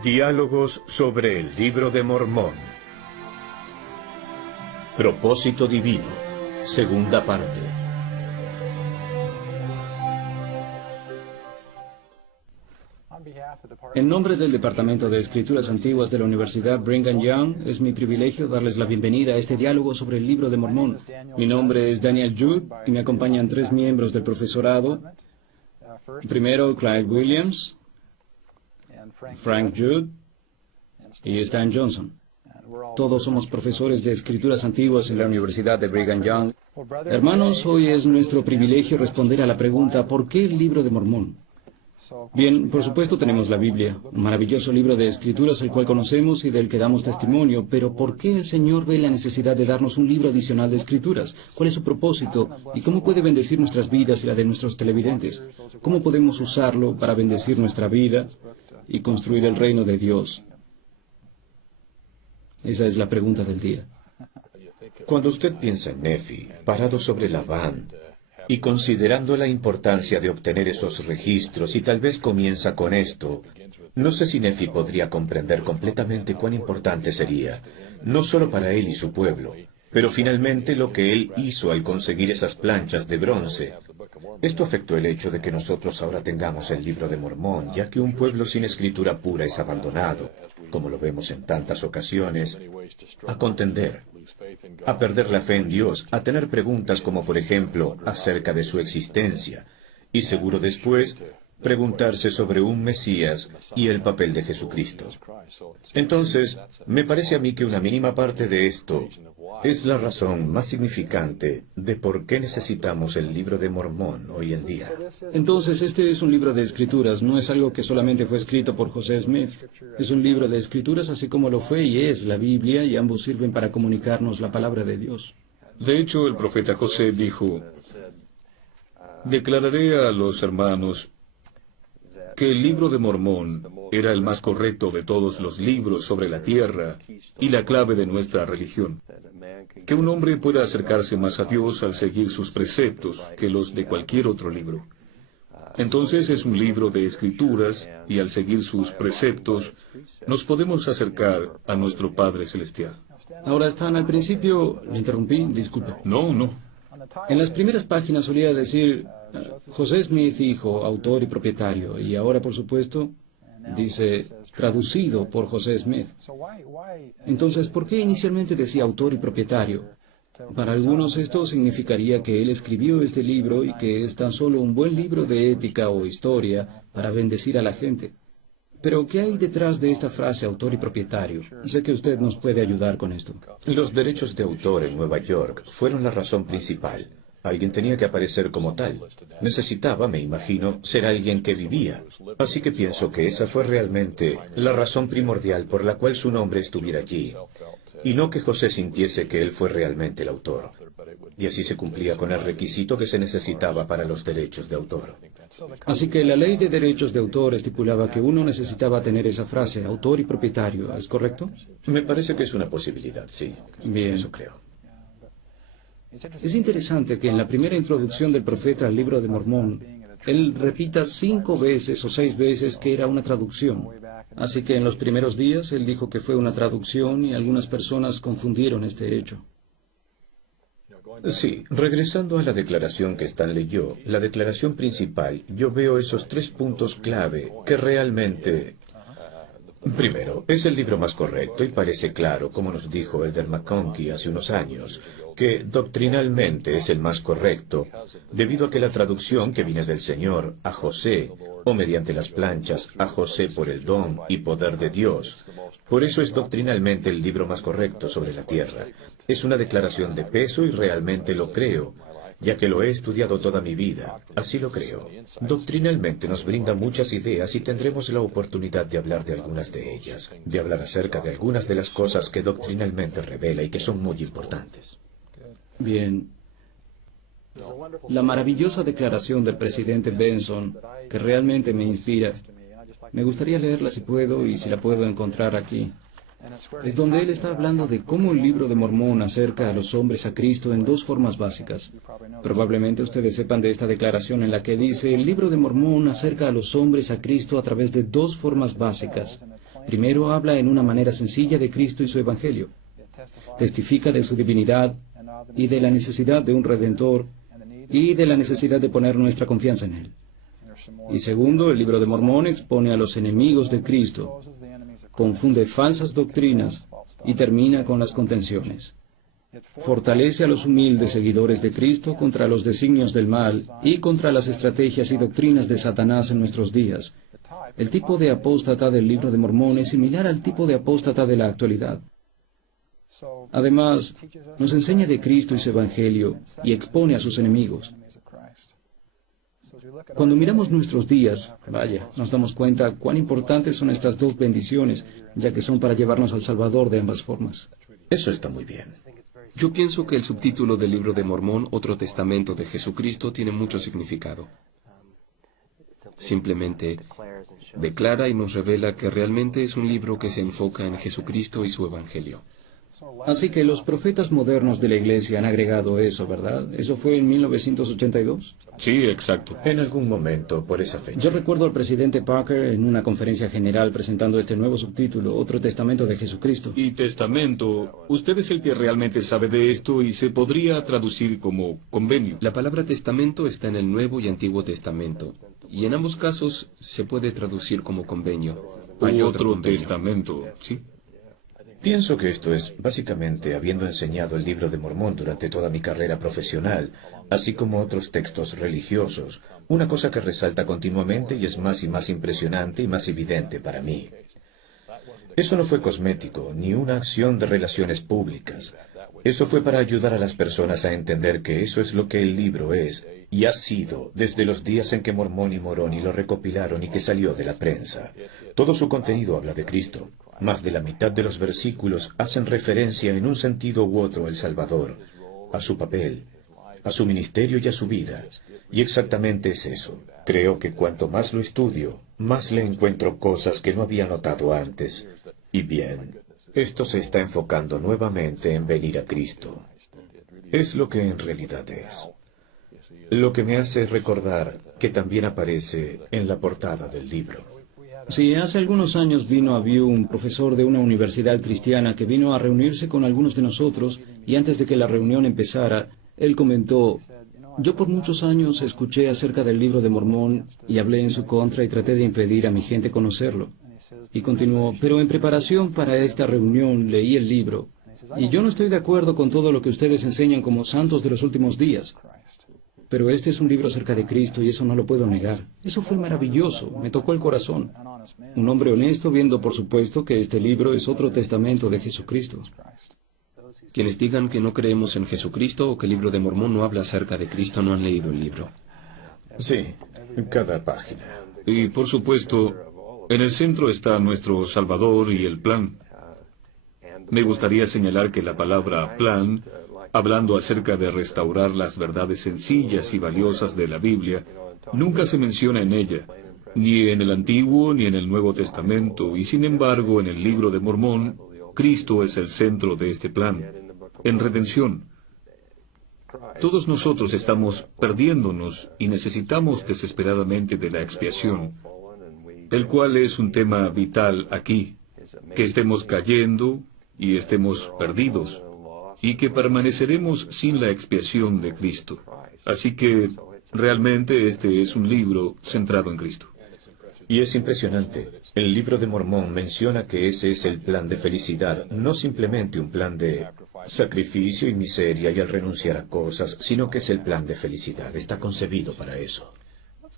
Diálogos sobre el Libro de Mormón. Propósito divino. Segunda parte. En nombre del Departamento de Escrituras Antiguas de la Universidad Brigham Young, es mi privilegio darles la bienvenida a este diálogo sobre el Libro de Mormón. Mi nombre es Daniel Jude y me acompañan tres miembros del profesorado. Primero, Clyde Williams, Frank Jude y Stan Johnson. Todos somos profesores de Escrituras Antiguas en la Universidad de Brigham Young. Hermanos, hoy es nuestro privilegio responder a la pregunta ¿por qué el Libro de Mormón? Bien, por supuesto tenemos la Biblia, un maravilloso libro de escrituras el cual conocemos y del que damos testimonio, pero ¿por qué el Señor ve la necesidad de darnos un libro adicional de escrituras? ¿Cuál es su propósito? ¿Y cómo puede bendecir nuestras vidas y la de nuestros televidentes? ¿Cómo podemos usarlo para bendecir nuestra vida y construir el reino de Dios? Esa es la pregunta del día. Cuando usted piensa en Nefi, parado sobre Labán, y considerando la importancia de obtener esos registros, y tal vez comienza con esto, no sé si Nefi podría comprender completamente cuán importante sería, no solo para él y su pueblo, pero finalmente lo que él hizo al conseguir esas planchas de bronce. Esto afectó el hecho de que nosotros ahora tengamos el Libro de Mormón, ya que un pueblo sin escritura pura es abandonado, como lo vemos en tantas ocasiones, a contender, a perder la fe en Dios, a tener preguntas como por ejemplo acerca de su existencia, y seguro después preguntarse sobre un Mesías y el papel de Jesucristo. Entonces, me parece a mí que una mínima parte de esto es la razón más significante de por qué necesitamos el Libro de Mormón hoy en día. Entonces, este es un libro de escrituras, no es algo que solamente fue escrito por José Smith. Es un libro de escrituras así como lo fue y es la Biblia, y ambos sirven para comunicarnos la palabra de Dios. De hecho, el profeta José dijo, declararé a los hermanos que el Libro de Mormón era el más correcto de todos los libros sobre la tierra y la clave de nuestra religión. Que un hombre pueda acercarse más a Dios al seguir sus preceptos que los de cualquier otro libro. Entonces es un libro de escrituras y al seguir sus preceptos nos podemos acercar a nuestro Padre Celestial. Ahora, Stan, al principio le interrumpí, disculpe. No. En las primeras páginas solía decir José Smith, hijo, autor y propietario, y ahora, por supuesto, dice traducido por José Smith. Entonces, ¿por qué inicialmente decía autor y propietario? Para algunos esto significaría que él escribió este libro y que es tan solo un buen libro de ética o historia para bendecir a la gente. Pero, ¿qué hay detrás de esta frase autor y propietario? Sé que usted nos puede ayudar con esto. Los derechos de autor en Nueva York fueron la razón principal. Alguien tenía que aparecer como tal. Necesitaba, me imagino, ser alguien que vivía. Así que pienso que esa fue realmente la razón primordial por la cual su nombre estuviera allí. Y no que José sintiese que él fue realmente el autor. Y así se cumplía con el requisito que se necesitaba para los derechos de autor. Así que la ley de derechos de autor estipulaba que uno necesitaba tener esa frase, autor y propietario, ¿es correcto? Me parece que es una posibilidad, sí. Bien. Eso creo. Es interesante que en la primera introducción del profeta al Libro de Mormón, él repita 5 veces o 6 veces que era una traducción. Así que en los primeros días él dijo que fue una traducción y algunas personas confundieron este hecho. Sí, regresando a la declaración que Stan leyó, la declaración principal, yo veo esos 3 puntos clave que realmente... Primero, es el libro más correcto y parece claro, como nos dijo Elder McConkie hace unos años, que doctrinalmente es el más correcto, debido a que la traducción que viene del Señor a José, o mediante las planchas a José por el don y poder de Dios, por eso es doctrinalmente el libro más correcto sobre la tierra. Es una declaración de peso y realmente lo creo, ya que lo he estudiado toda mi vida. Así lo creo. Doctrinalmente nos brinda muchas ideas y tendremos la oportunidad de hablar de algunas de ellas, de hablar acerca de algunas de las cosas que doctrinalmente revela y que son muy importantes. Bien. La maravillosa declaración del presidente Benson, que realmente me inspira. Me gustaría leerla si puedo y si la puedo encontrar aquí. Es donde él está hablando de cómo el Libro de Mormón acerca a los hombres a Cristo en 2 formas básicas. Probablemente ustedes sepan de esta declaración en la que dice, el Libro de Mormón acerca a los hombres a Cristo a través de 2 formas básicas. Primero habla en una manera sencilla de Cristo y su Evangelio. Testifica de su divinidad y de la necesidad de un Redentor y de la necesidad de poner nuestra confianza en Él. Y segundo, el libro de Mormón expone a los enemigos de Cristo, confunde falsas doctrinas y termina con las contenciones. Fortalece a los humildes seguidores de Cristo contra los designios del mal y contra las estrategias y doctrinas de Satanás en nuestros días. El tipo de apóstata del libro de Mormón es similar al tipo de apóstata de la actualidad. Además, nos enseña de Cristo y su Evangelio y expone a sus enemigos. Cuando miramos nuestros días, vaya, nos damos cuenta cuán importantes son estas dos bendiciones, ya que son para llevarnos al Salvador de ambas formas. Eso está muy bien. Yo pienso que el subtítulo del libro de Mormón, Otro Testamento de Jesucristo, tiene mucho significado. Simplemente declara y nos revela que realmente es un libro que se enfoca en Jesucristo y su Evangelio. Así que los profetas modernos de la Iglesia han agregado eso, ¿verdad? ¿Eso fue en 1982? Sí, exacto. En algún momento, por esa fecha. Yo recuerdo al presidente Parker en una conferencia general presentando este nuevo subtítulo, Otro Testamento de Jesucristo. Y testamento, usted es el que realmente sabe de esto y se podría traducir como convenio. La palabra testamento está en el Nuevo y Antiguo Testamento, y en ambos casos se puede traducir como convenio. Hay Otro convenio. testamento, ¿sí? Pienso que esto es, básicamente, habiendo enseñado el libro de Mormón durante toda mi carrera profesional, así como otros textos religiosos, una cosa que resalta continuamente y es más y más impresionante y más evidente para mí. Eso no fue cosmético, ni una acción de relaciones públicas. Eso fue para ayudar a las personas a entender que eso es lo que el libro es, y ha sido desde los días en que Mormón y Moroni lo recopilaron y que salió de la prensa. Todo su contenido habla de Cristo. Más de la mitad de los versículos hacen referencia en un sentido u otro al Salvador, a su papel, a su ministerio y a su vida. Y exactamente es eso. Creo que cuanto más lo estudio, más le encuentro cosas que no había notado antes. Y bien, esto se está enfocando nuevamente en venir a Cristo. Es lo que en realidad es. Lo que me hace recordar que también aparece en la portada del libro. Sí, hace algunos años vino a View un profesor de una universidad cristiana que vino a reunirse con algunos de nosotros y antes de que la reunión empezara, él comentó, yo por muchos años escuché acerca del libro de Mormón y hablé en su contra y traté de impedir a mi gente conocerlo. Y continuó, pero en preparación para esta reunión leí el libro y yo no estoy de acuerdo con todo lo que ustedes enseñan como santos de los últimos días. Pero este es un libro acerca de Cristo y eso no lo puedo negar. Eso fue maravilloso, me tocó el corazón. Un hombre honesto viendo, por supuesto, que este libro es otro testamento de Jesucristo. Quienes digan que no creemos en Jesucristo o que el libro de Mormón no habla acerca de Cristo no han leído el libro. Sí, en cada página. Y por supuesto, en el centro está nuestro Salvador y el plan. Me gustaría señalar que la palabra plan, hablando acerca de restaurar las verdades sencillas y valiosas de la Biblia, nunca se menciona en ella, ni en el Antiguo ni en el Nuevo Testamento, y sin embargo en el libro de Mormón, Cristo es el centro de este plan, en redención. Todos nosotros estamos perdiéndonos y necesitamos desesperadamente de la expiación, el cual es un tema vital aquí, que estemos cayendo y estemos perdidos, y que permaneceremos sin la expiación de Cristo. Así que, realmente este es un libro centrado en Cristo. Y es impresionante. El libro de Mormón menciona que ese es el plan de felicidad, no simplemente un plan de sacrificio y miseria y al renunciar a cosas, sino que es el plan de felicidad. Está concebido para eso.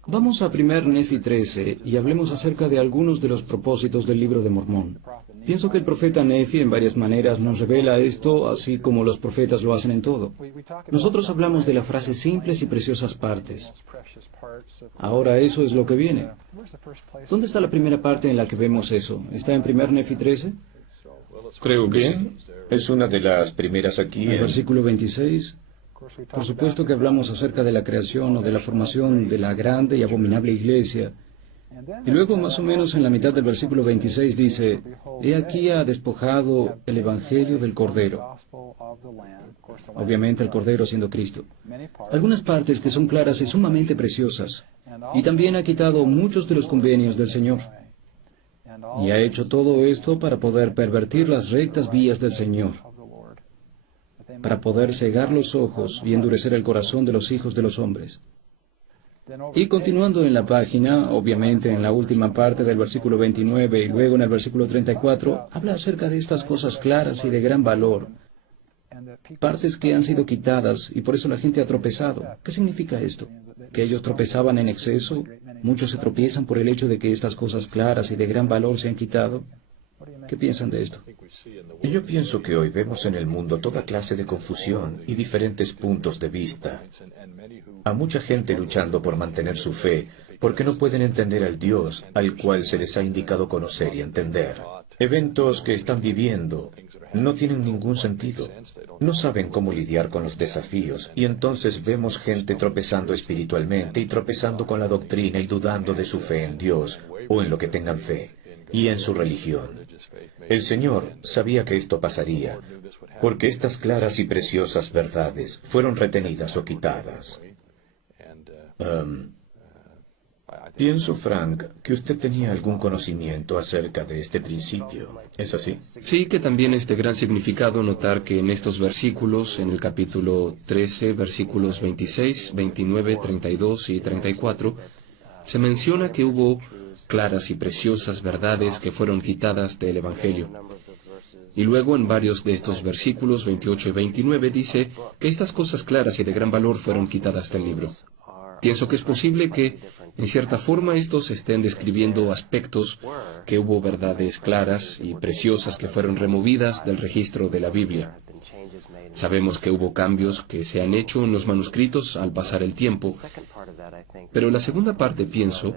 Vamos a 1 Nefi 13 y hablemos acerca de algunos de los propósitos del libro de Mormón. Pienso que el profeta Nefi en varias maneras nos revela esto, así como los profetas lo hacen en todo. Nosotros hablamos de la frase simples y preciosas partes. Ahora eso es lo que viene. ¿Dónde está la primera parte en la que vemos eso? ¿Está en 1 Nefi 13? Creo que sí. Bien, es una de las primeras aquí. En el versículo 26. Por supuesto que hablamos acerca de la creación o de la formación de la grande y abominable iglesia. Y luego, más o menos en la mitad del versículo 26 dice, he aquí ha despojado el evangelio del Cordero. Obviamente el Cordero siendo Cristo. Algunas partes que son claras y sumamente preciosas. Y también ha quitado muchos de los convenios del Señor. Y ha hecho todo esto para poder pervertir las rectas vías del Señor, para poder cegar los ojos y endurecer el corazón de los hijos de los hombres. Y continuando en la página, obviamente en la última parte del versículo 29 y luego en el versículo 34, habla acerca de estas cosas claras y de gran valor, partes que han sido quitadas y por eso la gente ha tropezado. ¿Qué significa esto? ¿Que ellos tropezaban en exceso? ¿Muchos se tropiezan por el hecho de que estas cosas claras y de gran valor se han quitado? ¿Qué piensan de esto? Yo pienso que hoy vemos en el mundo toda clase de confusión y diferentes puntos de vista. A mucha gente luchando por mantener su fe, porque no pueden entender al Dios al cual se les ha indicado conocer y entender. Eventos que están viviendo no tienen ningún sentido. No saben cómo lidiar con los desafíos, y entonces vemos gente tropezando espiritualmente y tropezando con la doctrina y dudando de su fe en Dios, o en lo que tengan fe, y en su religión. El Señor sabía que esto pasaría, porque estas claras y preciosas verdades fueron retenidas o quitadas. Pienso, Frank, que usted tenía algún conocimiento acerca de este principio. ¿Es así? Sí, que también es de gran significado notar que en estos versículos, en el capítulo 13, versículos 26, 29, 32 y 34, se menciona que hubo claras y preciosas verdades que fueron quitadas del Evangelio. Y luego en varios de estos versículos, 28 y 29, dice que estas cosas claras y de gran valor fueron quitadas del libro. Pienso que es posible que, en cierta forma, estos estén describiendo aspectos que hubo verdades claras y preciosas que fueron removidas del registro de la Biblia. Sabemos que hubo cambios que se han hecho en los manuscritos al pasar el tiempo, pero la segunda parte, pienso,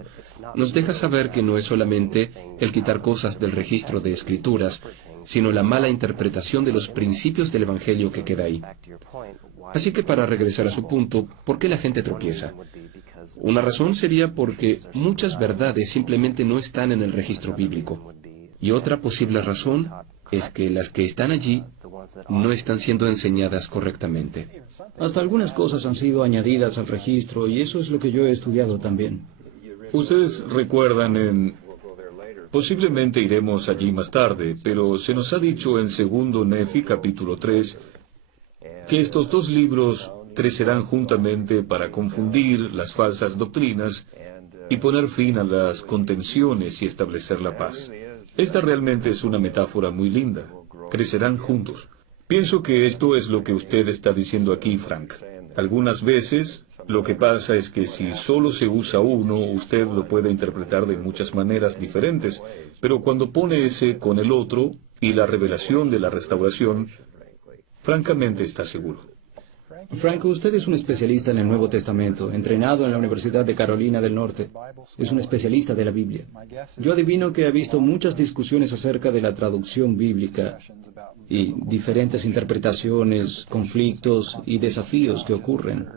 nos deja saber que no es solamente el quitar cosas del registro de escrituras, sino la mala interpretación de los principios del Evangelio que queda ahí. Así que para regresar a su punto, ¿por qué la gente tropieza? Una razón sería porque muchas verdades simplemente no están en el registro bíblico. Y otra posible razón es que las que están allí no están siendo enseñadas correctamente. Hasta algunas cosas han sido añadidas al registro y eso es lo que yo he estudiado también. Ustedes recuerdan posiblemente iremos allí más tarde, pero se nos ha dicho en 2 Nefi capítulo 3 que estos dos libros crecerán juntamente para confundir las falsas doctrinas y poner fin a las contenciones y establecer la paz. Esta realmente es una metáfora muy linda. Crecerán juntos. Pienso que esto es lo que usted está diciendo aquí, Frank. Algunas veces, lo que pasa es que si solo se usa uno, usted lo puede interpretar de muchas maneras diferentes, pero cuando pone ese con el otro y la revelación de la restauración, francamente está seguro. Frank, usted es un especialista en el Nuevo Testamento, entrenado en la Universidad de Carolina del Norte. Es un especialista de la Biblia. Yo adivino que ha visto muchas discusiones acerca de la traducción bíblica y diferentes interpretaciones, conflictos y desafíos que ocurren.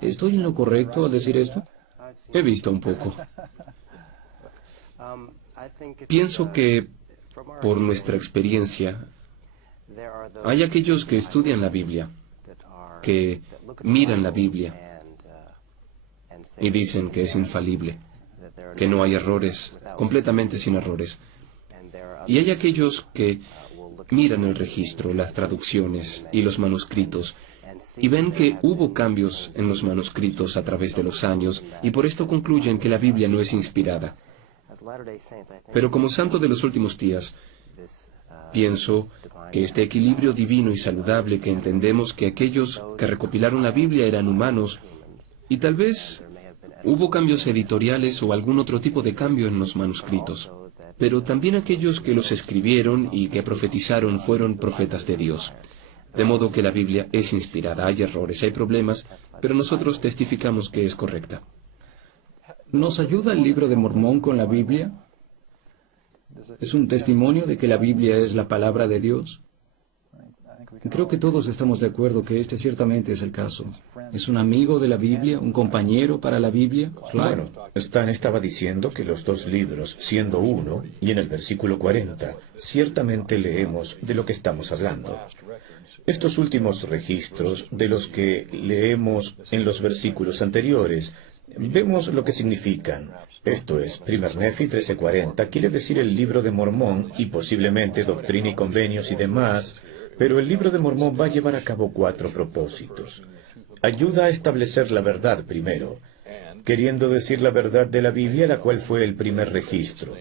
¿Estoy en lo correcto al decir esto? He visto un poco. Pienso que, por nuestra experiencia, hay aquellos que estudian la Biblia, que miran la Biblia y dicen que es infalible, que no hay errores, completamente sin errores. Y hay aquellos que miran el registro, las traducciones y los manuscritos y ven que hubo cambios en los manuscritos a través de los años y por esto concluyen que la Biblia no es inspirada. Pero como santo de los últimos días, pienso que este equilibrio divino y saludable que entendemos que aquellos que recopilaron la Biblia eran humanos y tal vez hubo cambios editoriales o algún otro tipo de cambio en los manuscritos, pero también aquellos que los escribieron y que profetizaron fueron profetas de Dios. De modo que la Biblia es inspirada, hay errores, hay problemas, pero nosotros testificamos que es correcta. ¿Nos ayuda el libro de Mormón con la Biblia? ¿Es un testimonio de que la Biblia es la palabra de Dios? Creo que todos estamos de acuerdo que este ciertamente es el caso. ¿Es un amigo de la Biblia, un compañero para la Biblia? Bueno, Stan estaba diciendo que los dos libros, siendo uno, y en el versículo 40, ciertamente leemos de lo que estamos hablando. Estos últimos registros, de los que leemos en los versículos anteriores, vemos lo que significan. Esto es, Primer Nefi 1340, quiere decir el libro de Mormón y posiblemente Doctrina y Convenios y demás, pero el libro de Mormón va a llevar a cabo 4 propósitos. Ayuda a establecer la verdad primero, queriendo decir la verdad de la Biblia, la cual fue el primer registro,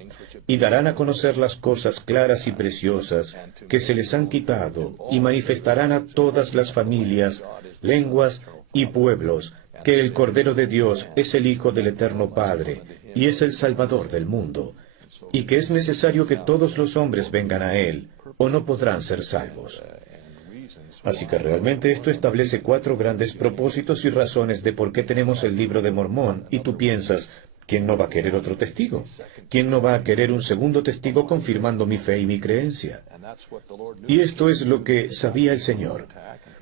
y darán a conocer las cosas claras y preciosas que se les han quitado, y manifestarán a todas las familias, lenguas y pueblos, que el Cordero de Dios es el Hijo del Eterno Padre, y es el Salvador del mundo, y que es necesario que todos los hombres vengan a Él, o no podrán ser salvos. Así que realmente esto establece 4 grandes propósitos y razones de por qué tenemos el libro de Mormón, y tú piensas, ¿quién no va a querer otro testigo? ¿Quién no va a querer un segundo testigo confirmando mi fe y mi creencia? Y esto es lo que sabía el Señor,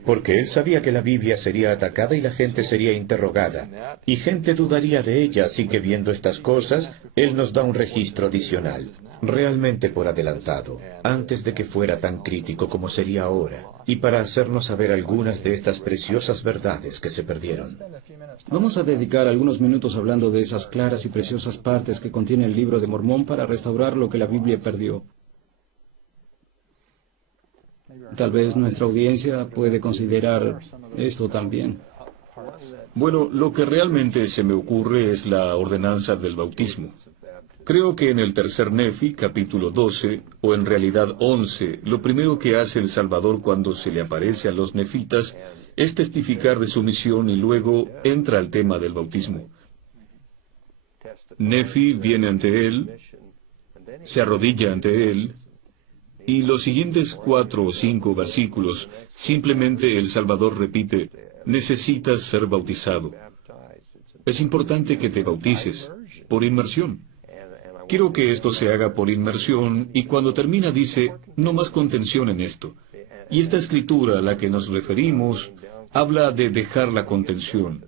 porque Él sabía que la Biblia sería atacada y la gente sería interrogada, y gente dudaría de ella, así que viendo estas cosas, Él nos da un registro adicional, realmente por adelantado, antes de que fuera tan crítico como sería ahora, y para hacernos saber algunas de estas preciosas verdades que se perdieron. Vamos a dedicar algunos minutos hablando de esas claras y preciosas partes que contiene el libro de Mormón para restaurar lo que la Biblia perdió. Tal vez nuestra audiencia puede considerar esto también. Bueno, lo que realmente se me ocurre es la ordenanza del bautismo. Creo que en el tercer Nefi, capítulo 12, o en realidad 11, lo primero que hace el Salvador cuando se le aparece a los nefitas es testificar de su misión y luego entra al tema del bautismo. Nefi viene ante él, se arrodilla ante él, y los siguientes 4 o 5 versículos, simplemente el Salvador repite, necesitas ser bautizado. Es importante que te bautices, por inmersión. Quiero que esto se haga por inmersión, y cuando termina dice, no más contención en esto. Y esta escritura a la que nos referimos, habla de dejar la contención.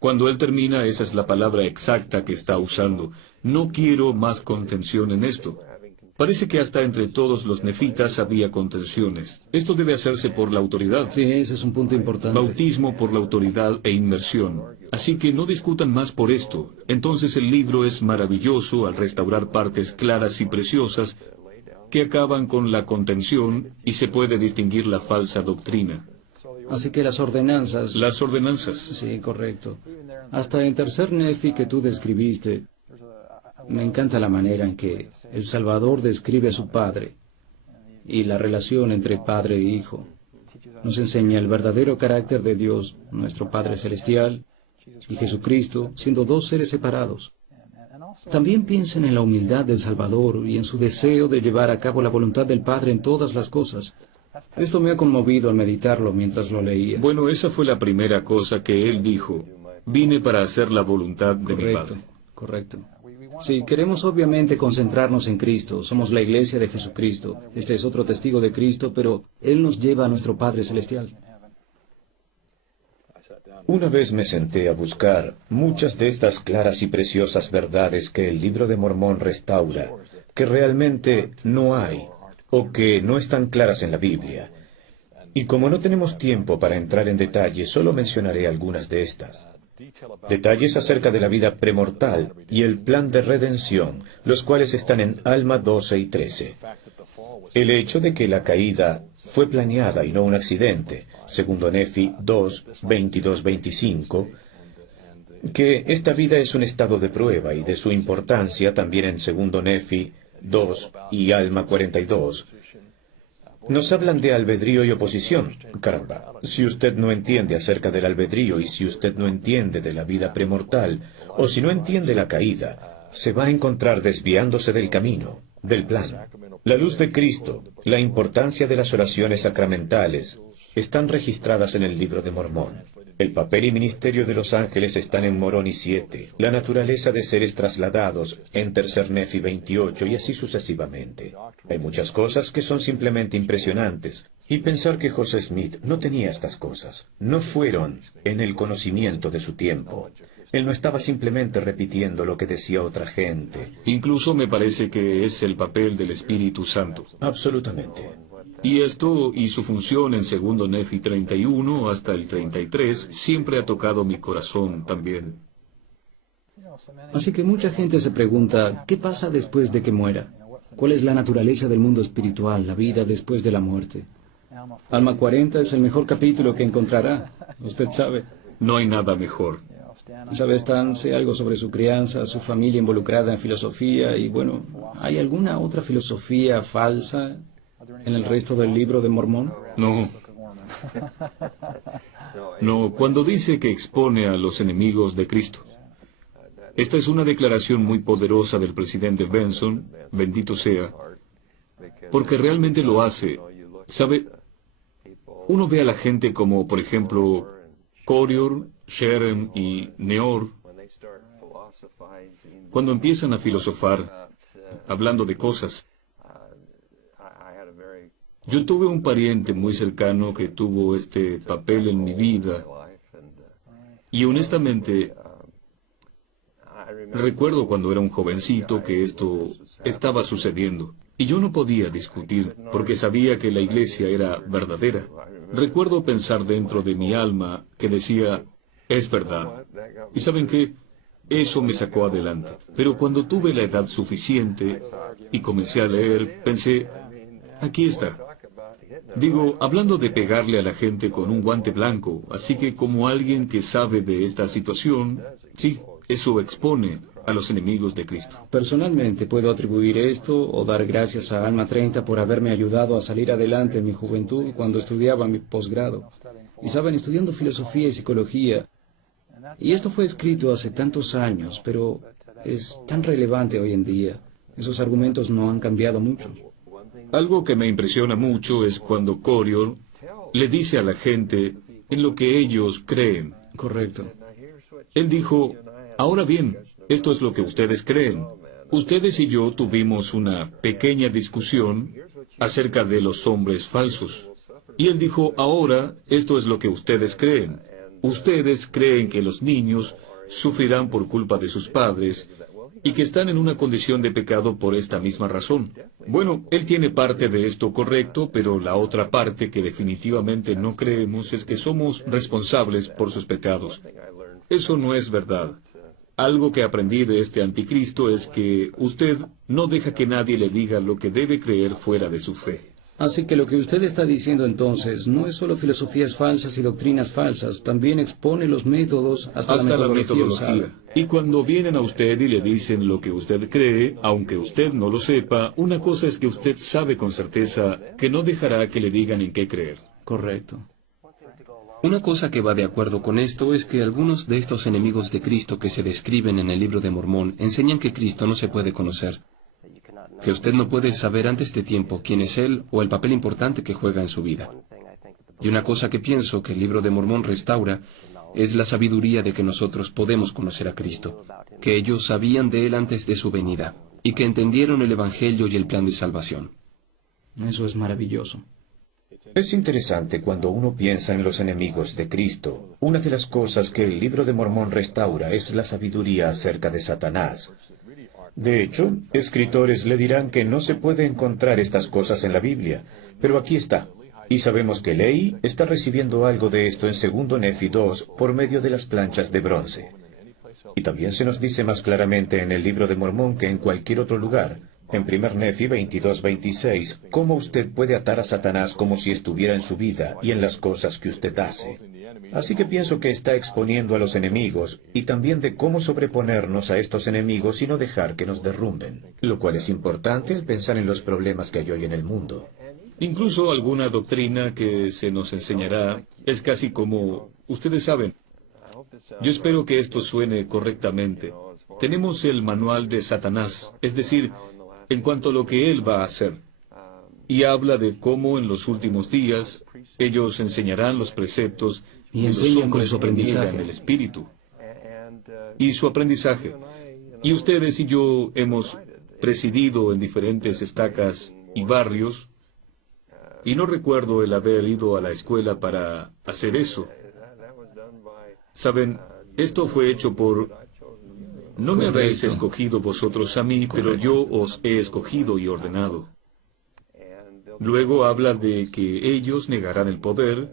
Cuando él termina, esa es la palabra exacta que está usando. No quiero más contención en esto. Parece que hasta entre todos los nefitas había contenciones. Esto debe hacerse por la autoridad. Sí, ese es un punto importante. Bautismo por la autoridad e inmersión. Así que no discutan más por esto. Entonces el libro es maravilloso al restaurar partes claras y preciosas que acaban con la contención y se puede distinguir la falsa doctrina. Así que las ordenanzas... Las ordenanzas. Sí, correcto. Hasta en tercer Nefi que tú describiste, me encanta la manera en que el Salvador describe a su Padre y la relación entre Padre e Hijo. Nos enseña el verdadero carácter de Dios, nuestro Padre Celestial, y Jesucristo, siendo 2 seres separados. También piensen en la humildad del Salvador y en su deseo de llevar a cabo la voluntad del Padre en todas las cosas. Esto me ha conmovido al meditarlo mientras lo leía. Bueno, esa fue la primera cosa que él dijo. Vine para hacer la voluntad de mi Padre. Correcto. Sí, queremos obviamente concentrarnos en Cristo. Somos la iglesia de Jesucristo. Este es otro testigo de Cristo, pero Él nos lleva a nuestro Padre Celestial. Una vez me senté a buscar muchas de estas claras y preciosas verdades que el libro de Mormón restaura, que realmente no hay, o que no están claras en la Biblia. Y como no tenemos tiempo para entrar en detalle, solo mencionaré algunas de estas. Detalles acerca de la vida premortal y el plan de redención, los cuales están en Alma 12 y 13. El hecho de que la caída fue planeada y no un accidente, segundo Nefi 2, 22-25, que esta vida es un estado de prueba y de su importancia también en segundo Nefi 2 y Alma 42, nos hablan de albedrío y oposición. Caramba, si usted no entiende acerca del albedrío y si usted no entiende de la vida premortal, o si no entiende la caída, se va a encontrar desviándose del camino, del plan. La luz de Cristo, la importancia de las oraciones sacramentales, están registradas en el libro de Mormón. El papel y ministerio de los ángeles están en Moroni 7, la naturaleza de seres trasladados en tercer Nefi 28 y así sucesivamente. Hay muchas cosas que son simplemente impresionantes, y pensar que José Smith no tenía estas cosas, no fueron en el conocimiento de su tiempo. Él no estaba simplemente repitiendo lo que decía otra gente. Incluso me parece que es el papel del Espíritu Santo. Absolutamente. Y esto y su función en segundo Nefi 31 hasta el 33 siempre ha tocado mi corazón también. Así que mucha gente se pregunta, ¿qué pasa después de que muera? ¿Cuál es la naturaleza del mundo espiritual, la vida después de la muerte? Alma 40 es el mejor capítulo que encontrará. Usted sabe. No hay nada mejor. ¿Sabe, Stan? Sé algo sobre su crianza, su familia involucrada en filosofía y, bueno, ¿hay alguna otra filosofía falsa en el resto del libro de Mormón? No. No, cuando dice que expone a los enemigos de Cristo. Esta es una declaración muy poderosa del presidente Benson, bendito sea, porque realmente lo hace. ¿Sabe? Uno ve a la gente como, por ejemplo, Corior, Sherem y Neor, cuando empiezan a filosofar, hablando de cosas. Yo tuve un pariente muy cercano que tuvo este papel en mi vida, y honestamente, recuerdo cuando era un jovencito que esto estaba sucediendo, y yo no podía discutir, porque sabía que la iglesia era verdadera. Recuerdo pensar dentro de mi alma que decía, es verdad. ¿Y saben qué? Eso me sacó adelante. Pero cuando tuve la edad suficiente y comencé a leer, pensé, aquí está. Digo, hablando de pegarle a la gente con un guante blanco, así que como alguien que sabe de esta situación, sí, eso expone a los enemigos de Cristo. Personalmente puedo atribuir esto o dar gracias a Alma 30 por haberme ayudado a salir adelante en mi juventud cuando estudiaba mi posgrado. Y saben, estudiando filosofía y psicología. Y esto fue escrito hace tantos años, pero es tan relevante hoy en día. Esos argumentos no han cambiado mucho. Algo que me impresiona mucho es cuando Corior le dice a la gente en lo que ellos creen. Correcto. Él dijo, ahora bien, esto es lo que ustedes creen. Ustedes y yo tuvimos una pequeña discusión acerca de los hombres falsos. Y él dijo, ahora, esto es lo que ustedes creen. Ustedes creen que los niños sufrirán por culpa de sus padres y que están en una condición de pecado por esta misma razón. Bueno, él tiene parte de esto correcto, pero la otra parte que definitivamente no creemos es que somos responsables por sus pecados. Eso no es verdad. Algo que aprendí de este anticristo es que usted no deja que nadie le diga lo que debe creer fuera de su fe. Así que lo que usted está diciendo entonces no es solo filosofías falsas y doctrinas falsas, también expone los métodos hasta la metodología usada. Y cuando vienen a usted y le dicen lo que usted cree, aunque usted no lo sepa, una cosa es que usted sabe con certeza que no dejará que le digan en qué creer. Correcto. Una cosa que va de acuerdo con esto es que algunos de estos enemigos de Cristo que se describen en el libro de Mormón enseñan que Cristo no se puede conocer, que usted no puede saber antes de tiempo quién es Él o el papel importante que juega en su vida. Y una cosa que pienso que el libro de Mormón restaura es la sabiduría de que nosotros podemos conocer a Cristo, que ellos sabían de Él antes de su venida, y que entendieron el Evangelio y el plan de salvación. Eso es maravilloso. Es interesante cuando uno piensa en los enemigos de Cristo. Una de las cosas que el libro de Mormón restaura es la sabiduría acerca de Satanás. De hecho, escritores le dirán que no se puede encontrar estas cosas en la Biblia, pero aquí está. Y sabemos que Lehi está recibiendo algo de esto en 2 Nefi 2 por medio de las planchas de bronce. Y también se nos dice más claramente en el libro de Mormón que en cualquier otro lugar, en 1 Nefi 22:26, cómo usted puede atar a Satanás como si estuviera en su vida y en las cosas que usted hace. Así que pienso que está exponiendo a los enemigos y también de cómo sobreponernos a estos enemigos y no dejar que nos derrumben, lo cual es importante al pensar en los problemas que hay hoy en el mundo. Incluso alguna doctrina que se nos enseñará es casi como, ustedes saben, yo espero que esto suene correctamente. Tenemos el manual de Satanás, es decir, en cuanto a lo que él va a hacer. Y habla de cómo en los últimos días ellos enseñarán los preceptos y de los enseñan con hombres su que niegan aprendizaje. el espíritu y su aprendizaje. Y ustedes y yo hemos presidido en diferentes estacas y barrios, y no recuerdo el haber ido a la escuela para hacer eso. Saben, esto fue hecho por... No me habéis Correcto. escogido vosotros a mí, pero yo os he escogido y ordenado. Luego habla de que ellos negarán el poder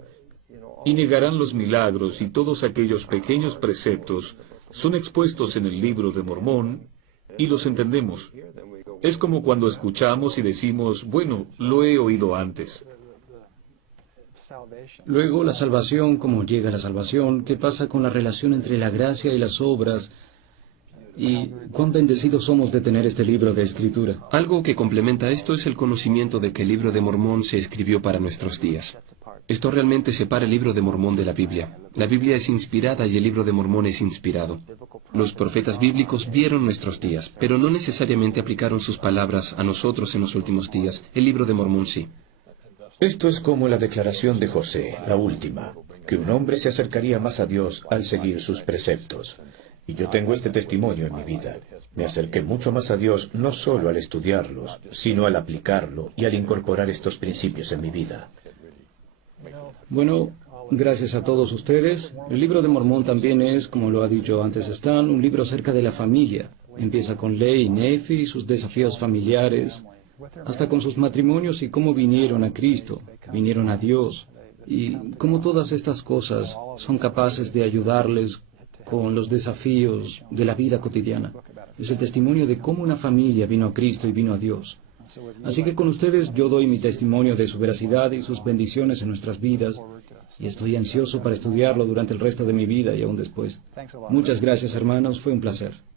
y negarán los milagros y todos aquellos pequeños preceptos son expuestos en el Libro de Mormón y los entendemos. Es como cuando escuchamos y decimos, bueno, lo he oído antes. Luego, la salvación, cómo llega la salvación, qué pasa con la relación entre la gracia y las obras, y cuán bendecidos somos de tener este libro de Escritura. Algo que complementa esto es el conocimiento de que el Libro de Mormón se escribió para nuestros días. Esto realmente separa el Libro de Mormón de la Biblia. La Biblia es inspirada y el Libro de Mormón es inspirado. Los profetas bíblicos vieron nuestros días, pero no necesariamente aplicaron sus palabras a nosotros en los últimos días. El Libro de Mormón sí. Esto es como la declaración de José, la última, que un hombre se acercaría más a Dios al seguir sus preceptos. Y yo tengo este testimonio en mi vida. Me acerqué mucho más a Dios no solo al estudiarlos, sino al aplicarlo y al incorporar estos principios en mi vida. Bueno, gracias a todos ustedes. El Libro de Mormón también es, como lo ha dicho antes Stan, un libro acerca de la familia. Empieza con Lehi y Nefi, sus desafíos familiares, hasta con sus matrimonios y cómo vinieron a Cristo, vinieron a Dios, y cómo todas estas cosas son capaces de ayudarles con los desafíos de la vida cotidiana. Es el testimonio de cómo una familia vino a Cristo y vino a Dios. Así que con ustedes yo doy mi testimonio de su veracidad y sus bendiciones en nuestras vidas, y estoy ansioso para estudiarlo durante el resto de mi vida y aún después. Muchas gracias, hermanos, fue un placer.